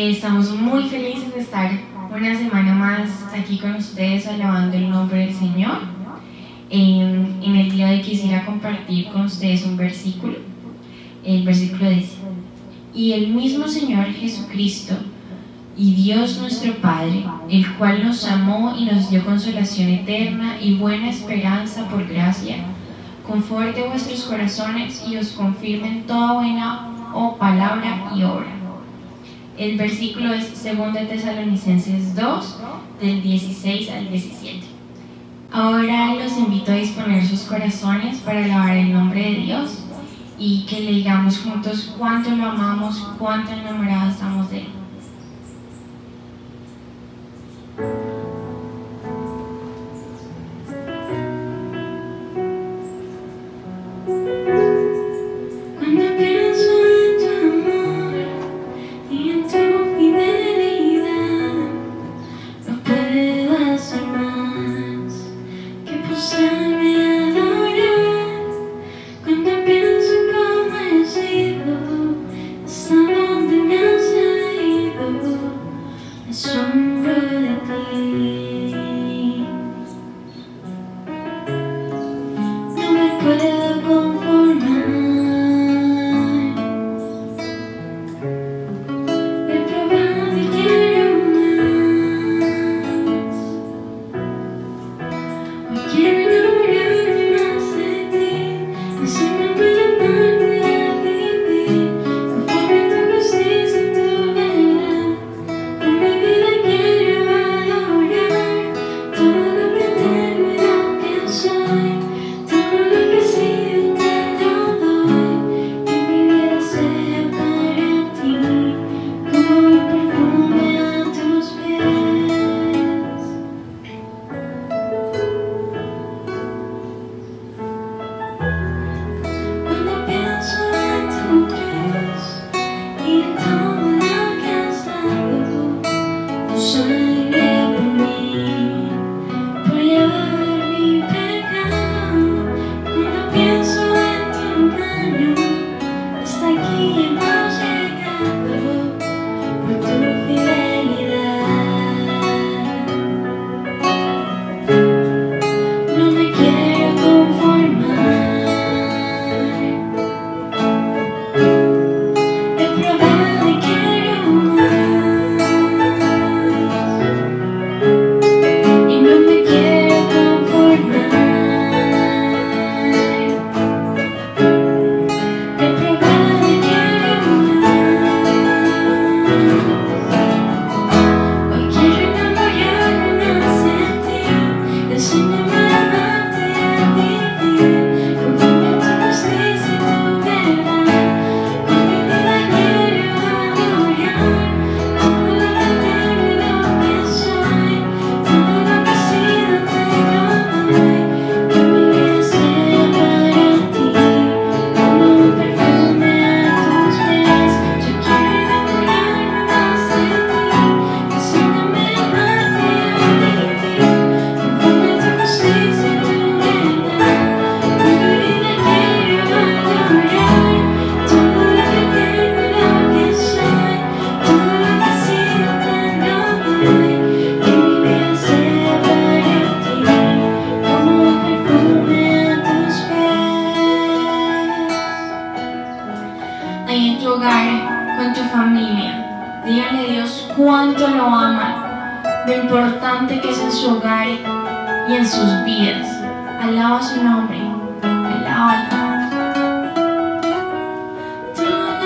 Estamos muy felices de estar una semana más aquí con ustedes alabando el nombre del Señor. En el día de hoy quisiera compartir con ustedes un versículo. El versículo dice: y el mismo Señor Jesucristo y Dios nuestro Padre, el cual nos amó y nos dio consolación eterna y buena esperanza por gracia, conforte vuestros corazones y os confirme en toda buena palabra y obra. El versículo es 2 Tesalonicenses 2, del 16 al 17. Ahora los invito a disponer sus corazones para alabar el nombre de Dios y que le digamos juntos cuánto lo amamos, cuánto enamorados estamos de Él. Cuánto lo aman, lo importante que es en su hogar y en sus vidas. Alaba su nombre, alábalo. Todo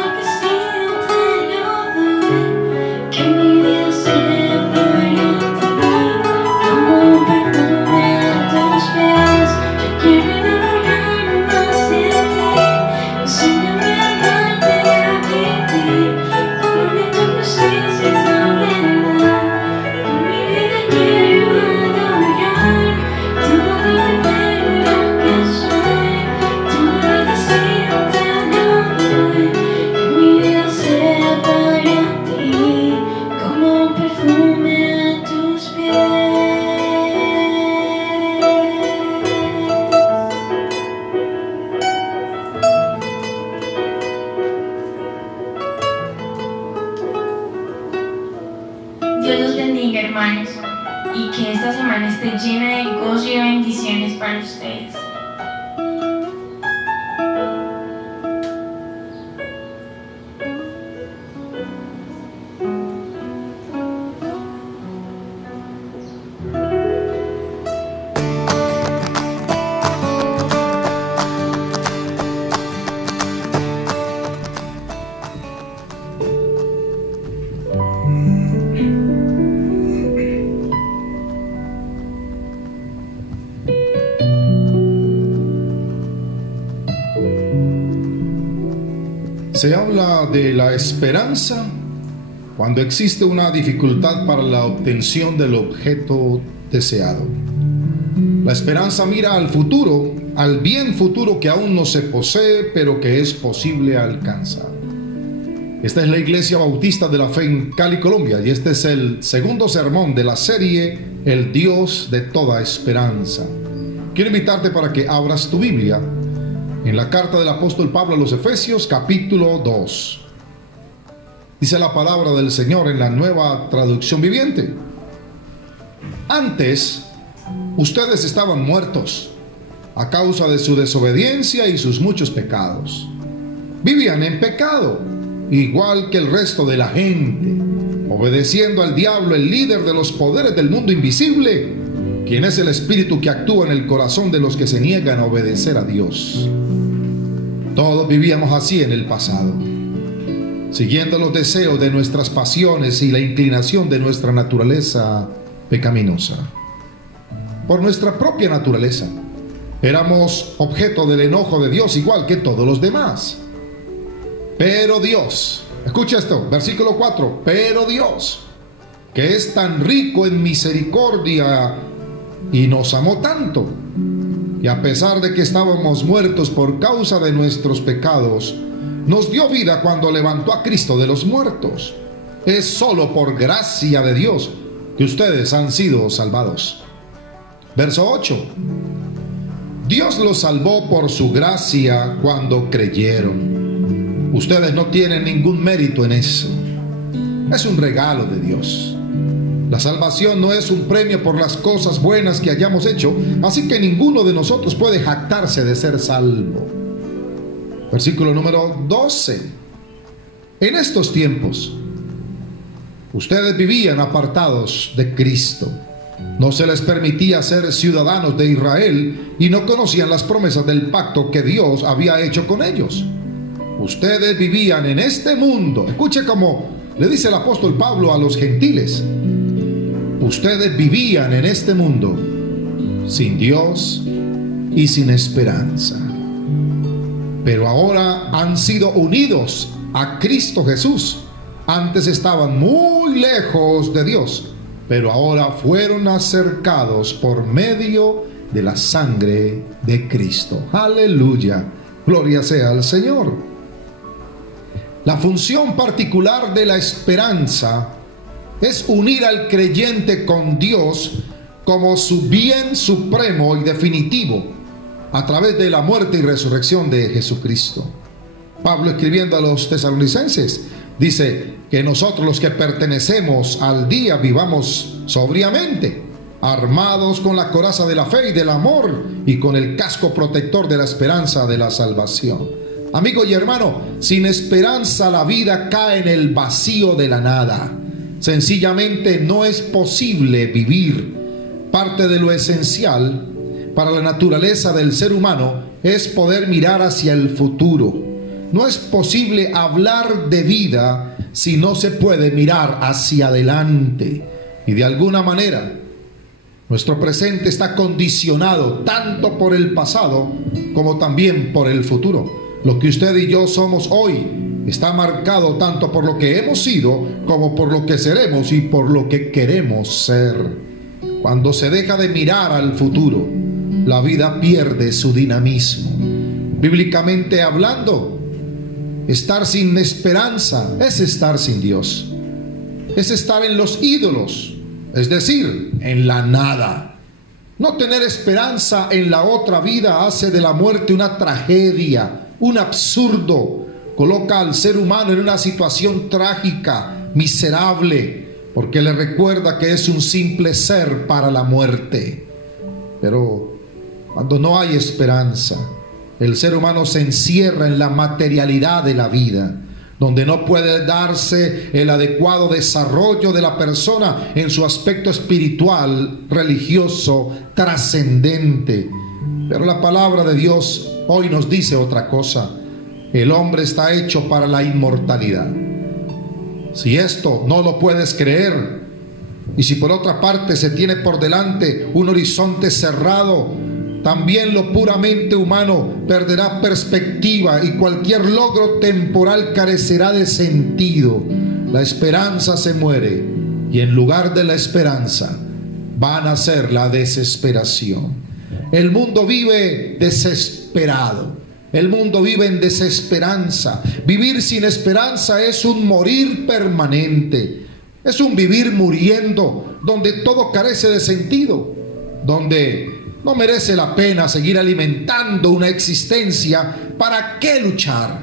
Dios los bendiga, hermanos, y que esta semana esté llena de gozo y de bendiciones para ustedes. Se habla de la esperanza cuando existe una dificultad para la obtención del objeto deseado. La esperanza mira al futuro, al bien futuro que aún no se posee, pero que es posible alcanzar. Esta es la Iglesia Bautista de la Fe en Cali, Colombia, y este es el segundo sermón de la serie El Dios de toda esperanza. Quiero invitarte para que abras tu Biblia en la carta del apóstol Pablo a los Efesios, capítulo 2. Dice la palabra del Señor en la Nueva Traducción Viviente: antes, ustedes estaban muertos a causa de su desobediencia y sus muchos pecados. Vivían en pecado, igual que el resto de la gente, obedeciendo al diablo, el líder de los poderes del mundo invisible, quien es el espíritu que actúa en el corazón de los que se niegan a obedecer a Dios. Todos vivíamos así en el pasado, siguiendo los deseos de nuestras pasiones y la inclinación de nuestra naturaleza pecaminosa. Por nuestra propia naturaleza, éramos objeto del enojo de Dios igual que todos los demás. Pero Dios, escucha esto, versículo 4, pero Dios, que es tan rico en misericordia y nos amó tanto, y a pesar de que estábamos muertos por causa de nuestros pecados, nos dio vida cuando levantó a Cristo de los muertos. Es solo por gracia de Dios que ustedes han sido salvados. Verso 8. Dios los salvó por su gracia cuando creyeron. Ustedes no tienen ningún mérito en eso. Es un regalo de Dios. La salvación no es un premio por las cosas buenas que hayamos hecho, así que ninguno de nosotros puede jactarse de ser salvo. Versículo número 12. En estos tiempos, ustedes vivían apartados de Cristo. No se les permitía ser ciudadanos de Israel y no conocían las promesas del pacto que Dios había hecho con ellos. Ustedes vivían en este mundo. Escuche cómo le dice el apóstol Pablo a los gentiles. Ustedes vivían en este mundo sin Dios y sin esperanza. Pero ahora han sido unidos a Cristo Jesús. Antes estaban muy lejos de Dios, pero ahora fueron acercados por medio de la sangre de Cristo. Aleluya, gloria sea al Señor. La función particular de la esperanza es unir al creyente con Dios como su bien supremo y definitivo a través de la muerte y resurrección de Jesucristo. Pablo, escribiendo a los tesalonicenses, dice que nosotros los que pertenecemos al día vivamos sobriamente, armados con la coraza de la fe y del amor y con el casco protector de la esperanza de la salvación. Amigo y hermano, sin esperanza la vida cae en el vacío de la nada. Sencillamente no es posible vivir. Parte de lo esencial para la naturaleza del ser humano es poder mirar hacia el futuro. No es posible hablar de vida si no se puede mirar hacia adelante. Y de alguna manera, nuestro presente está condicionado tanto por el pasado como también por el futuro. Lo que usted y yo somos hoy está marcado tanto por lo que hemos sido como por lo que seremos y por lo que queremos ser. Cuando se deja de mirar al futuro, la vida pierde su dinamismo. Bíblicamente hablando, estar sin esperanza es estar sin Dios. Es estar en los ídolos, es decir, en la nada. No tener esperanza en la otra vida hace de la muerte una tragedia, un absurdo. Coloca al ser humano en una situación trágica, miserable, porque le recuerda que es un simple ser para la muerte. Pero cuando no hay esperanza, el ser humano se encierra en la materialidad de la vida, donde no puede darse el adecuado desarrollo de la persona en su aspecto espiritual, religioso, trascendente. Pero la palabra de Dios hoy nos dice otra cosa: el hombre está hecho para la inmortalidad. Si esto no lo puedes creer, y si por otra parte se tiene por delante un horizonte cerrado, también lo puramente humano perderá perspectiva y cualquier logro temporal carecerá de sentido. La esperanza se muere y en lugar de la esperanza va a nacer la desesperación. El mundo vive desesperado. El mundo vive en desesperanza. Vivir sin esperanza es un morir permanente. Es un vivir muriendo, donde todo carece de sentido, donde no merece la pena seguir alimentando una existencia. ¿Para qué luchar?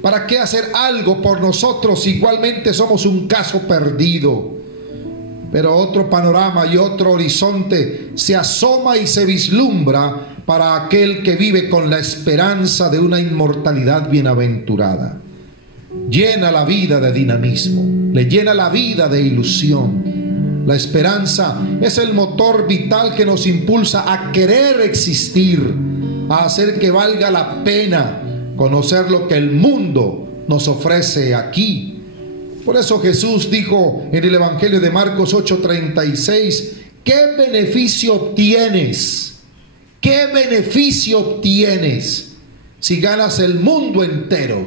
¿Para qué hacer algo por nosotros? Igualmente somos un caso perdido. Pero otro panorama y otro horizonte se asoma y se vislumbra para aquel que vive con la esperanza de una inmortalidad bienaventurada. Llena la vida de dinamismo, le llena la vida de ilusión. La esperanza es el motor vital que nos impulsa a querer existir, a hacer que valga la pena conocer lo que el mundo nos ofrece aquí. Por eso Jesús dijo en el Evangelio de Marcos 8:36, ¿qué beneficio obtienes? ¿Qué beneficio obtienes si ganas el mundo entero,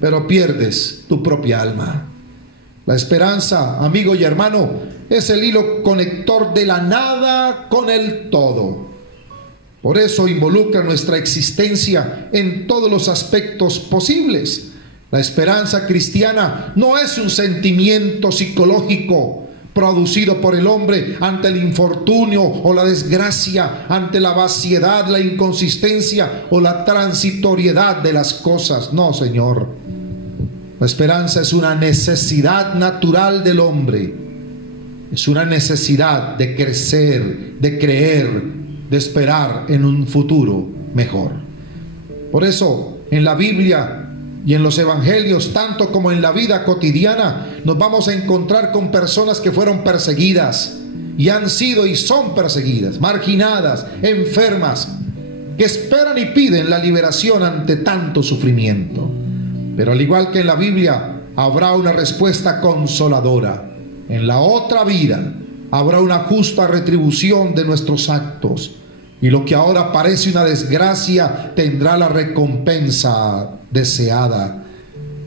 pero pierdes tu propia alma? La esperanza, amigo y hermano, es el hilo conector de la nada con el todo. Por eso involucra nuestra existencia en todos los aspectos posibles. La esperanza cristiana no es un sentimiento psicológico producido por el hombre ante el infortunio o la desgracia, ante la vaciedad, la inconsistencia o la transitoriedad de las cosas. No, Señor. La esperanza es una necesidad natural del hombre. Es una necesidad de crecer, de creer, de esperar en un futuro mejor. Por eso, en la Biblia y en los evangelios, tanto como en la vida cotidiana, nos vamos a encontrar con personas que fueron perseguidas y han sido y son perseguidas, marginadas, enfermas, que esperan y piden la liberación ante tanto sufrimiento. Pero al igual que en la Biblia, habrá una respuesta consoladora. En la otra vida habrá una justa retribución de nuestros actos, y lo que ahora parece una desgracia tendrá la recompensa deseada.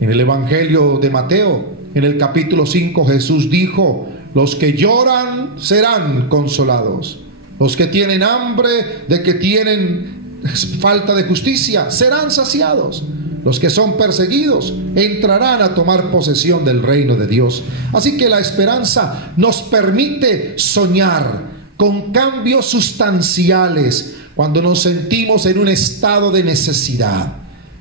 En el Evangelio de Mateo, en el capítulo 5, Jesús dijo: los que lloran serán consolados, los que tienen hambre de que tienen falta de justicia serán saciados, los que son perseguidos entrarán a tomar posesión del reino de Dios. Así que la esperanza nos permite soñar con cambios sustanciales cuando nos sentimos en un estado de necesidad.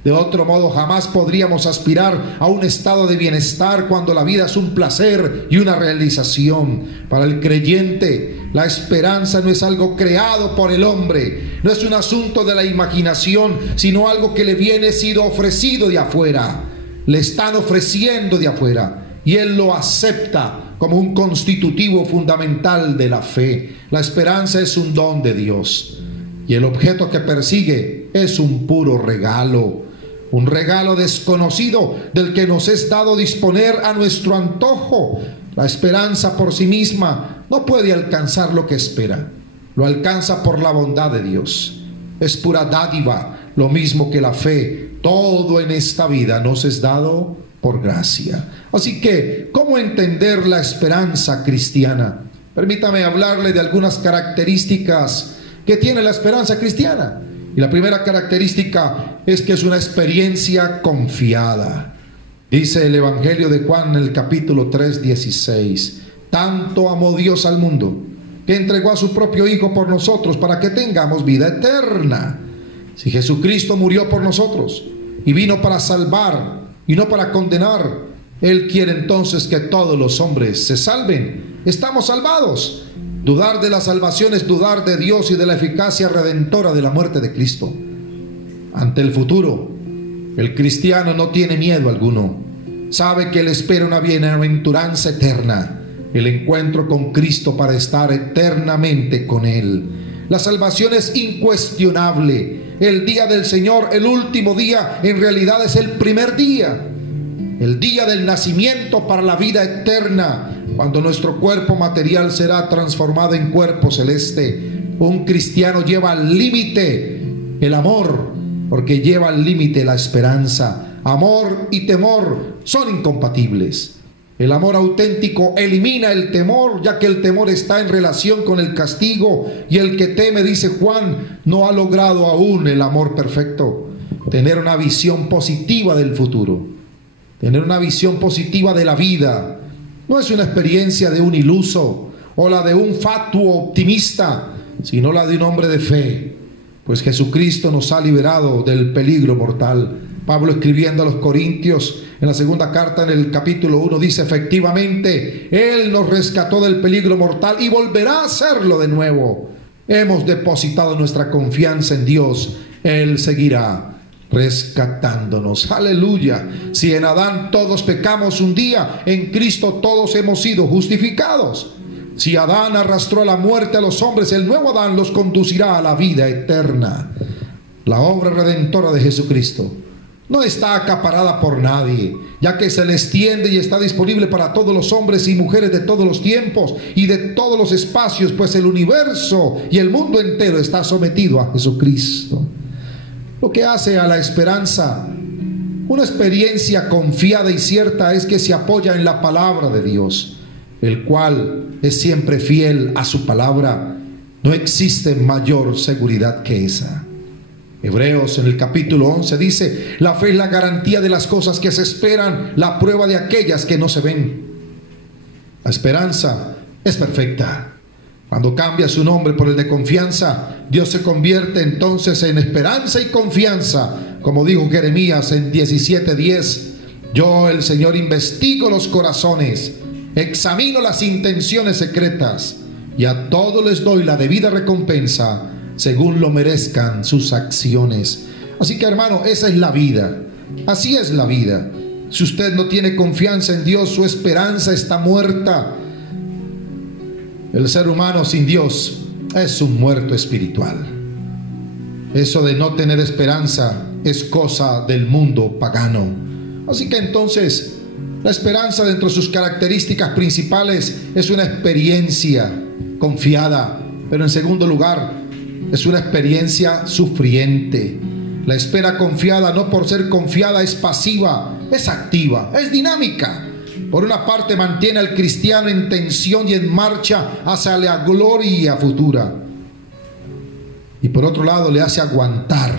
De otro modo, jamás podríamos aspirar a un estado de bienestar cuando la vida es un placer y una realización. Para el creyente, la esperanza no es algo creado por el hombre, no es un asunto de la imaginación, sino algo que le viene sido ofrecido de afuera. Le están ofreciendo de afuera y él lo acepta como un constitutivo fundamental de la fe. La esperanza es un don de Dios y el objeto que persigue es un puro regalo, un regalo desconocido del que nos es dado disponer a nuestro antojo. La esperanza por sí misma no puede alcanzar lo que espera, lo alcanza por la bondad de Dios. Es pura dádiva, lo mismo que la fe. Todo en esta vida nos es dado por gracia. Así que, ¿cómo entender la esperanza cristiana? Permítame hablarle de algunas características que tiene la esperanza cristiana. Y la primera característica es que es una experiencia confiada. Dice el Evangelio de Juan en el capítulo 3:16: tanto amó Dios al mundo que entregó a su propio Hijo por nosotros para que tengamos vida eterna. Si Jesucristo murió por nosotros y vino para salvar y no para condenar, Él quiere entonces que todos los hombres se salven. Estamos salvados. Dudar de la salvación es dudar de Dios y de la eficacia redentora de la muerte de Cristo. Ante el futuro, el cristiano no tiene miedo alguno. Sabe que le espera una bienaventuranza eterna, el encuentro con Cristo para estar eternamente con Él. La salvación es incuestionable. El día del Señor, el último día, en realidad es el primer día. El día del nacimiento para la vida eterna, cuando nuestro cuerpo material será transformado en cuerpo celeste. Un cristiano lleva al límite el amor, porque lleva al límite la esperanza. Amor y temor son incompatibles. El amor auténtico elimina el temor, ya que el temor está en relación con el castigo, y el que teme, dice Juan, no ha logrado aún el amor perfecto. Tener una visión positiva del futuro, tener una visión positiva de la vida, no es una experiencia de un iluso o la de un fatuo optimista, sino la de un hombre de fe, pues Jesucristo nos ha liberado del peligro mortal. Pablo, escribiendo a los Corintios, en la segunda carta, en el capítulo 1, dice: efectivamente, Él nos rescató del peligro mortal y volverá a hacerlo de nuevo. Hemos depositado nuestra confianza en Dios. Él seguirá rescatándonos. Aleluya. Si en Adán todos pecamos un día, en Cristo todos hemos sido justificados. Si Adán arrastró a la muerte a los hombres, el nuevo Adán los conducirá a la vida eterna. La obra redentora de Jesucristo no está acaparada por nadie, ya que se le extiende y está disponible para todos los hombres y mujeres de todos los tiempos y de todos los espacios, pues el universo y el mundo entero está sometido a Jesucristo. Lo que hace a la esperanza una experiencia confiada y cierta es que se apoya en la palabra de Dios, el cual es siempre fiel a su palabra. No existe mayor seguridad que esa. Hebreos, en el capítulo 11, dice: la fe es la garantía de las cosas que se esperan, la prueba de aquellas que no se ven. La esperanza es perfecta. Cuando cambia su nombre por el de confianza, Dios se convierte entonces en esperanza y confianza, como dijo Jeremías en 17:10: yo, el Señor, investigo los corazones, examino las intenciones secretas, y a todos les doy la debida recompensa según lo merezcan sus acciones. Así que, hermano, esa es la vida. Así es la vida. Si usted no tiene confianza en Dios, su esperanza está muerta. El ser humano sin Dios es un muerto espiritual. Eso de no tener esperanza es cosa del mundo pagano. Así que entonces, la esperanza, dentro de sus características principales, es una experiencia confiada, pero en segundo lugar, es una experiencia sufriente. La espera confiada, no por ser confiada, es pasiva, es activa, es dinámica. Por una parte, mantiene al cristiano en tensión y en marcha hacia la gloria futura. Y por otro lado, le hace aguantar.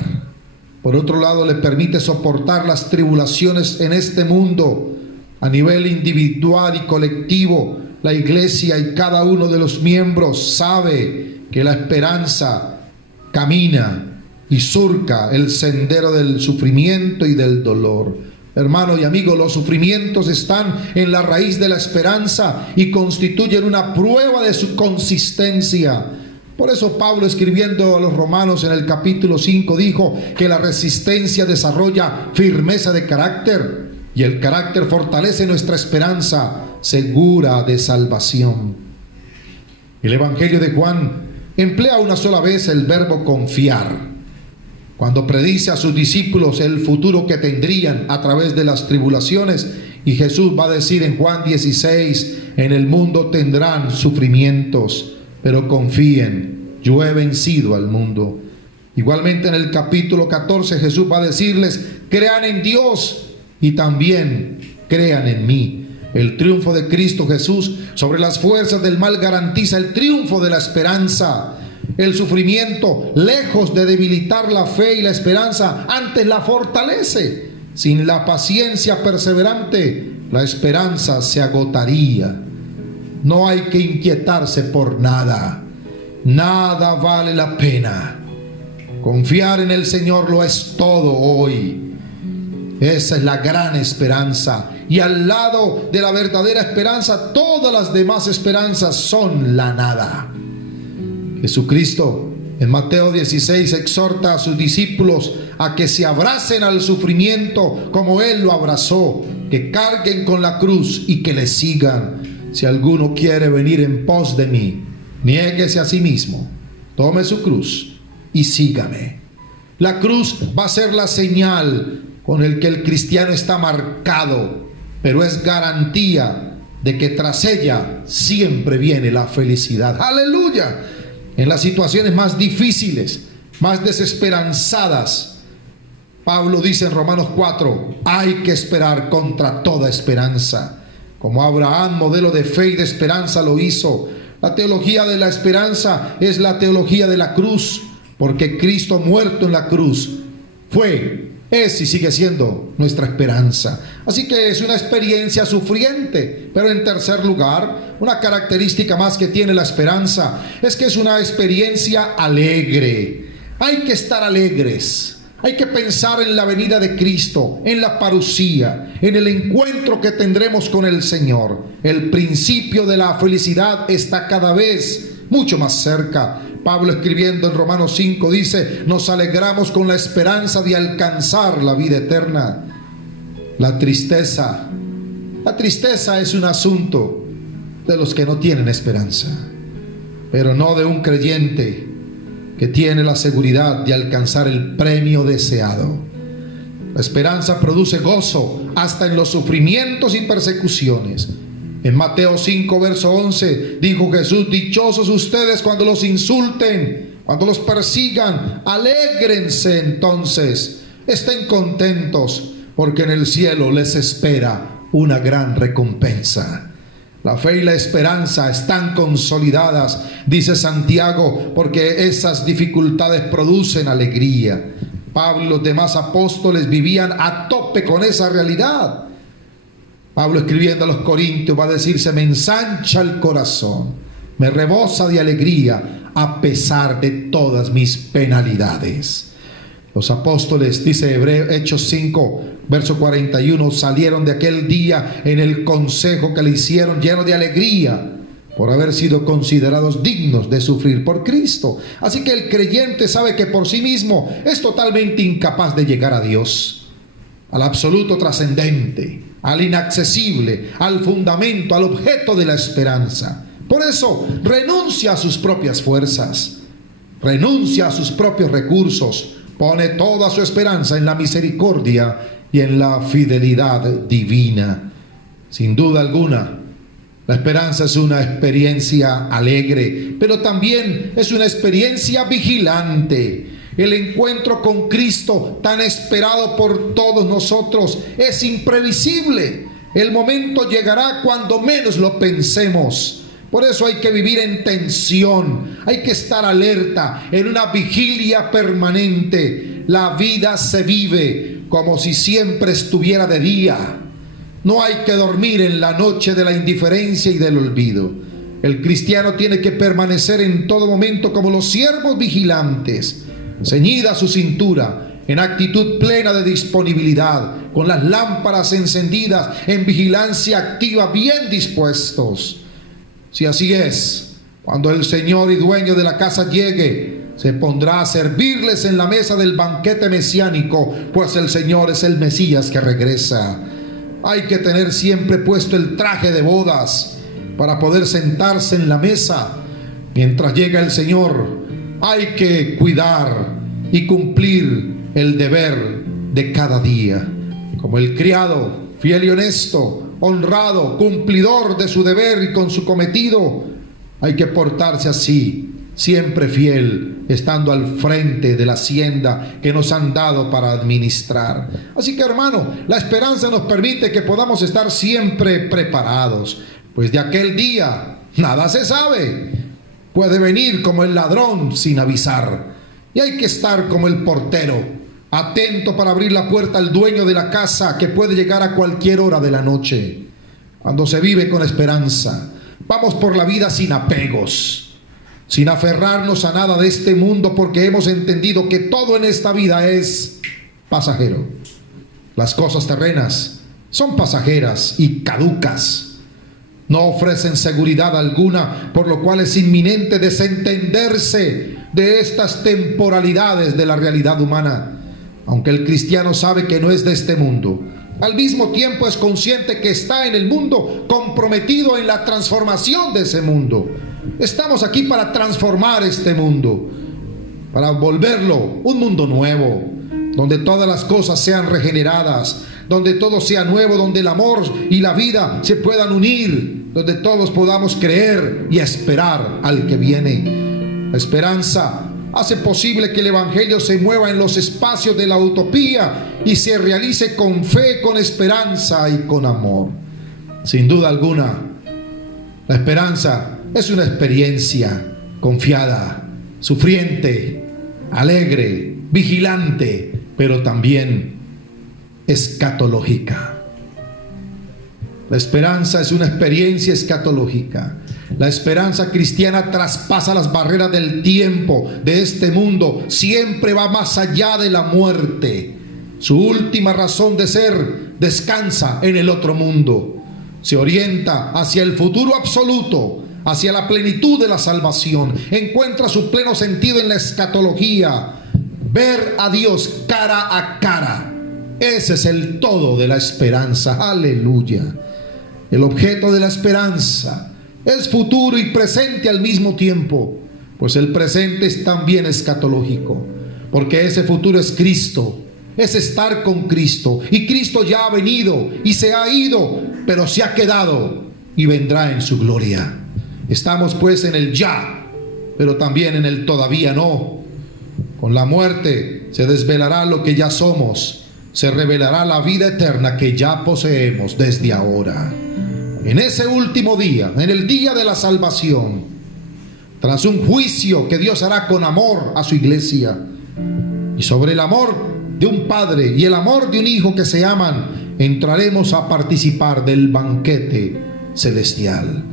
Por otro lado, le permite soportar las tribulaciones en este mundo. A nivel individual y colectivo, la iglesia y cada uno de los miembros sabe que la esperanza camina y surca el sendero del sufrimiento y del dolor. Hermano y amigo, los sufrimientos están en la raíz de la esperanza y constituyen una prueba de su consistencia. Por eso Pablo, escribiendo a los Romanos en el capítulo 5, dijo que la resistencia desarrolla firmeza de carácter, y el carácter fortalece nuestra esperanza segura de salvación. El Evangelio de Juan emplea una sola vez el verbo confiar, cuando predice a sus discípulos el futuro que tendrían a través de las tribulaciones. Y Jesús va a decir en Juan 16: en el mundo tendrán sufrimientos, pero confíen, yo he vencido al mundo. Igualmente en el capítulo 14 Jesús va a decirles: crean en Dios y también crean en mí. El triunfo de Cristo Jesús sobre las fuerzas del mal garantiza el triunfo de la esperanza. El sufrimiento, lejos de debilitar la fe y la esperanza, antes la fortalece. Sin la paciencia perseverante, la esperanza se agotaría. No hay que inquietarse por nada. Nada vale la pena. Confiar en el Señor lo es todo hoy. Esa es la gran esperanza. y al lado de la verdadera esperanza, todas las demás esperanzas son la nada. Jesucristo en Mateo 16 exhorta a sus discípulos a que se abracen al sufrimiento como Él lo abrazó, que carguen con la cruz y que le sigan. Si alguno quiere venir en pos de mí, niéguese a sí mismo, tome su cruz y sígame. La cruz va a ser la señal con el que el cristiano está marcado, pero es garantía de que tras ella siempre viene la felicidad. ¡Aleluya! En las situaciones más difíciles, más desesperanzadas, Pablo dice en Romanos 4, hay que esperar contra toda esperanza. Como Abraham, modelo de fe y de esperanza, lo hizo. La teología de la esperanza es la teología de la cruz, porque Cristo muerto en la cruz fue, es y sigue siendo nuestra esperanza. Así que es una experiencia sufriente. Pero en tercer lugar, una característica más que tiene la esperanza es que es una experiencia alegre. Hay que estar alegres. Hay que pensar en la venida de Cristo, en la parusía, en el encuentro que tendremos con el Señor. El principio de la felicidad está cada vez mucho más cerca. Pablo, escribiendo en Romanos 5, dice: nos alegramos con la esperanza de alcanzar la vida eterna. La tristeza es un asunto de los que no tienen esperanza, pero no de un creyente que tiene la seguridad de alcanzar el premio deseado. La esperanza produce gozo hasta en los sufrimientos y persecuciones. En Mateo 5, verso 11, dijo Jesús: dichosos ustedes cuando los insulten, cuando los persigan. Alégrense entonces, estén contentos, porque en el cielo les espera una gran recompensa. La fe y la esperanza están consolidadas, dice Santiago, porque esas dificultades producen alegría. Pablo y los demás apóstoles vivían a tope con esa realidad. Pablo, escribiendo a los Corintios, va a decir: se me ensancha el corazón, me rebosa de alegría a pesar de todas mis penalidades. Los apóstoles, dice Hechos 5, verso 41, salieron de aquel día en el consejo que le hicieron llenos de alegría por haber sido considerados dignos de sufrir por Cristo. Así que el creyente sabe que por sí mismo es totalmente incapaz de llegar a Dios, al absoluto trascendente, al inaccesible, al fundamento, al objeto de la esperanza. Por eso renuncia a sus propias fuerzas, renuncia a sus propios recursos, pone toda su esperanza en la misericordia y en la fidelidad divina. Sin duda alguna, la esperanza es una experiencia alegre, pero también es una experiencia vigilante. El encuentro con Cristo, tan esperado por todos nosotros, es imprevisible. El momento llegará cuando menos lo pensemos. Por eso hay que vivir en tensión, hay que estar alerta, en una vigilia permanente. La vida se vive como si siempre estuviera de día. No hay que dormir en la noche de la indiferencia y del olvido. El cristiano tiene que permanecer en todo momento como los siervos vigilantes, ceñida su cintura, en actitud plena de disponibilidad, con las lámparas encendidas, en vigilancia activa, bien dispuestos. Si así es, cuando el Señor y dueño de la casa llegue, se pondrá a servirles en la mesa del banquete mesiánico, pues el Señor es el Mesías que regresa. Hay que tener siempre puesto el traje de bodas para poder sentarse en la mesa mientras llega el Señor. Hay que cuidar y cumplir el deber de cada día. Como el criado, fiel y honesto, honrado, cumplidor de su deber y con su cometido, hay que portarse así, siempre fiel, estando al frente de la hacienda que nos han dado para administrar. Así que, hermano, la esperanza nos permite que podamos estar siempre preparados, pues de aquel día nada se sabe. Puede venir como el ladrón sin avisar, y hay que estar como el portero, atento para abrir la puerta al dueño de la casa, que puede llegar a cualquier hora de la noche. Cuando se vive con esperanza, vamos por la vida sin apegos, sin aferrarnos a nada de este mundo, porque hemos entendido que todo en esta vida es pasajero. Las cosas terrenas son pasajeras y caducas. No ofrecen seguridad alguna, por lo cual es inminente desentenderse de estas temporalidades de la realidad humana. Aunque el cristiano sabe que no es de este mundo, al mismo tiempo es consciente que está en el mundo, comprometido en la transformación de ese mundo. Estamos aquí para transformar este mundo, para volverlo un mundo nuevo, donde todas las cosas sean regeneradas, donde todo sea nuevo, donde el amor y la vida se puedan unir, donde todos podamos creer y esperar al que viene. La esperanza hace posible que el Evangelio se mueva en los espacios de la utopía y se realice con fe, con esperanza y con amor. Sin duda alguna, la esperanza es una experiencia confiada, sufriente, alegre, vigilante, pero también escatológica. La esperanza es una experiencia escatológica. La esperanza cristiana traspasa las barreras del tiempo, de este mundo, siempre va más allá de la muerte. Su última razón de ser descansa en el otro mundo. Se orienta hacia el futuro absoluto, hacia la plenitud de la salvación. Encuentra su pleno sentido en la escatología. Ver a Dios cara a cara. Ese es el todo de la esperanza. Aleluya. El objeto de la esperanza es futuro y presente al mismo tiempo, pues el presente es también escatológico, porque ese futuro es Cristo, es estar con Cristo, y Cristo ya ha venido y se ha ido, pero se ha quedado y vendrá en su gloria. Estamos pues en el ya, pero también en el todavía no. Con la muerte se desvelará lo que ya somos, se revelará la vida eterna que ya poseemos desde ahora. En ese último día, en el día de la salvación, tras un juicio que Dios hará con amor a su iglesia, y sobre el amor de un padre y el amor de un hijo que se aman, entraremos a participar del banquete celestial.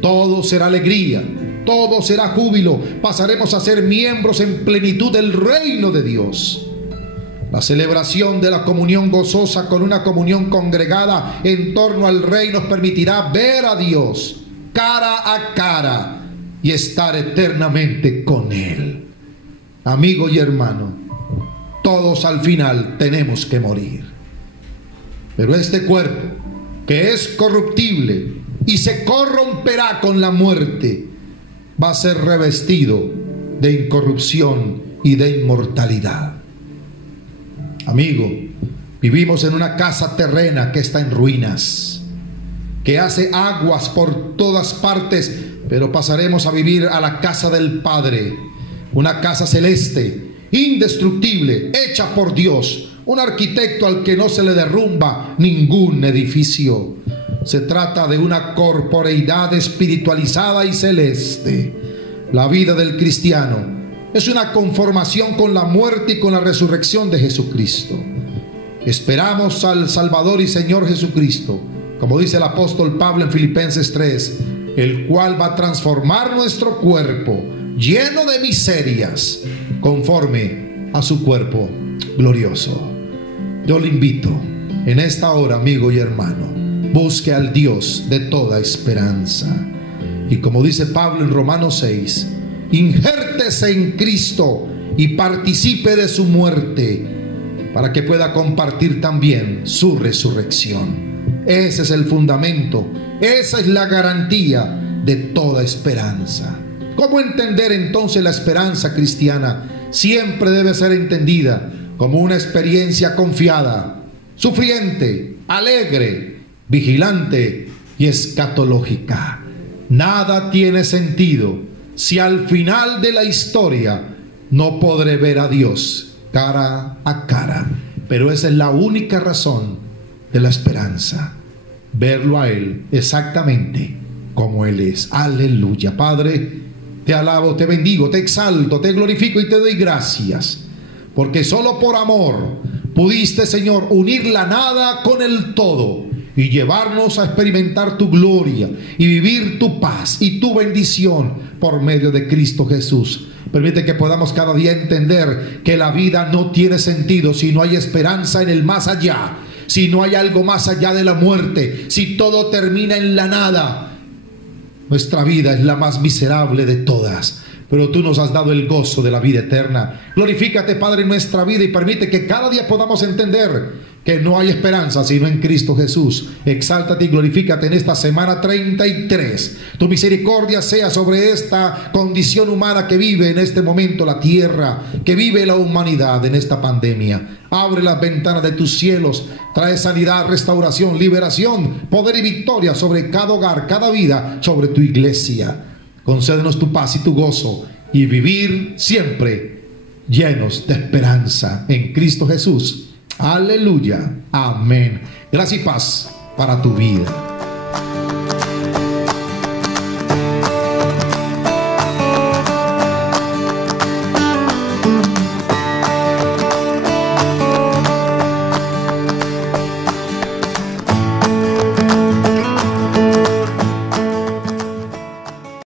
Todo será alegría, todo será júbilo, pasaremos a ser miembros en plenitud del reino de Dios. La celebración de la comunión gozosa con una comunión congregada en torno al Rey nos permitirá ver a Dios cara a cara y estar eternamente con Él. Amigo y hermano, todos al final tenemos que morir. Pero este cuerpo, que es corruptible y se corromperá con la muerte, va a ser revestido de incorrupción y de inmortalidad. Amigo, vivimos en una casa terrena que está en ruinas, que hace aguas por todas partes, pero pasaremos a vivir a la casa del Padre, una casa celeste, indestructible, hecha por Dios, un arquitecto al que no se le derrumba ningún edificio. Se trata de una corporeidad espiritualizada y celeste. La vida del cristiano es una conformación con la muerte y con la resurrección de Jesucristo. Esperamos al Salvador y Señor Jesucristo, como dice el apóstol Pablo en Filipenses 3, el cual va a transformar nuestro cuerpo lleno de miserias conforme a su cuerpo glorioso. Yo le invito en esta hora, amigo y hermano, busque al Dios de toda esperanza. Y como dice Pablo en Romanos 6, injértese en Cristo y participe de su muerte para que pueda compartir también su resurrección. Ese es el fundamento, esa es la garantía de toda esperanza. ¿Cómo entender entonces la esperanza cristiana? Siempre debe ser entendida como una experiencia confiada, sufriente, alegre, vigilante y escatológica. Nada tiene sentido si al final de la historia no podré ver a Dios cara a cara. Pero esa es la única razón de la esperanza, verlo a Él exactamente como Él es. Aleluya. Padre, te alabo, te bendigo, te exalto, te glorifico y te doy gracias, porque solo por amor pudiste, Señor, unir la nada con el todo y llevarnos a experimentar tu gloria y vivir tu paz y tu bendición por medio de Cristo Jesús. Permite que podamos cada día entender que la vida no tiene sentido si no hay esperanza en el más allá, si no hay algo más allá de la muerte, si todo termina en la nada, nuestra vida es la más miserable de todas. Pero tú nos has dado el gozo de la vida eterna. Glorifícate, Padre, en nuestra vida y permite que cada día podamos entender que no hay esperanza sino en Cristo Jesús. Exáltate y glorifícate en esta semana 33. Tu misericordia sea sobre esta condición humana que vive en este momento la tierra, que vive la humanidad en esta pandemia. Abre las ventanas de tus cielos, trae sanidad, restauración, liberación, poder y victoria sobre cada hogar, cada vida, sobre tu iglesia. Concédenos tu paz y tu gozo y vivir siempre llenos de esperanza en Cristo Jesús. Aleluya. Amén. Gracia y paz para tu vida.